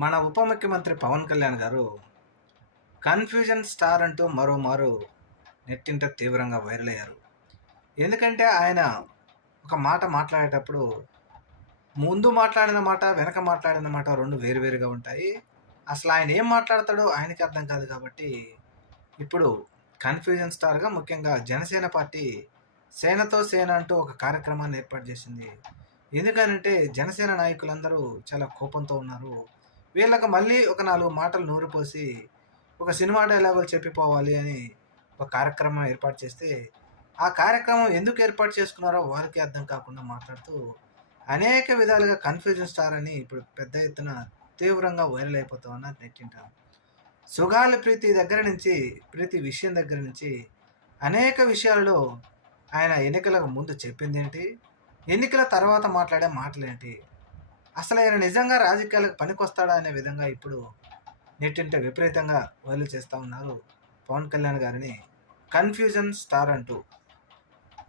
మన ఉప ముఖ్యమంత్రి పవన్ కళ్యాణ్ గారు కన్ఫ్యూజన్ స్టార్ అంటూ మరోమారు నెట్టింట తీవ్రంగా వైరల్ అయ్యారు. ఎందుకంటే ఆయన ఒక మాట మాట్లాడేటప్పుడు ముందు మాట్లాడిన మాట వెనక మాట్లాడిన మాట రెండు వేరువేరుగా ఉంటాయి. అసలు ఆయన ఏం మాట్లాడతాడో ఆయనకి అర్థం కాదు కాబట్టి ఇప్పుడు కన్ఫ్యూజన్ స్టార్గా ముఖ్యంగా జనసేన పార్టీ సేనతో సేన అంటూ ఒక కార్యక్రమాన్ని ఏర్పాటు చేసింది. ఎందుకనంటే జనసేన నాయకులందరూ చాలా కోపంతో ఉన్నారు. వీళ్ళకి మళ్ళీ ఒక నాలుగు మాటలు నూరిపోసి ఒక సినిమా డైలాగులు చెప్పిపోవాలి అని ఒక కార్యక్రమం ఏర్పాటు చేస్తే ఆ కార్యక్రమం ఎందుకు ఏర్పాటు చేసుకున్నారో వారికి అర్థం కాకుండా మాట్లాడుతూ అనేక విధాలుగా కన్ఫ్యూజన్ స్టార్ అని ఇప్పుడు పెద్ద ఎత్తున తీవ్రంగా వైరల్ అయిపోతూ నెట్టింటాం. సుగాల సుగాలి ప్రీతి దగ్గర నుంచి ప్రీతి విషయం దగ్గర నుంచి అనేక విషయాలలో ఆయన ఎన్నికలకు ముందు చెప్పింది ఏంటి ఎన్నికల తర్వాత మాట్లాడే మాటలేంటి? అసలు ఆయన నిజంగా రాజకీయాలకు పనికొస్తాడా అనే విధంగా ఇప్పుడు నెట్టింట విపరీతంగా వైరల్ చేస్తూ ఉన్నారు పవన్ కళ్యాణ్ గారిని. కన్ఫ్యూజన్ స్టార్ అంటూ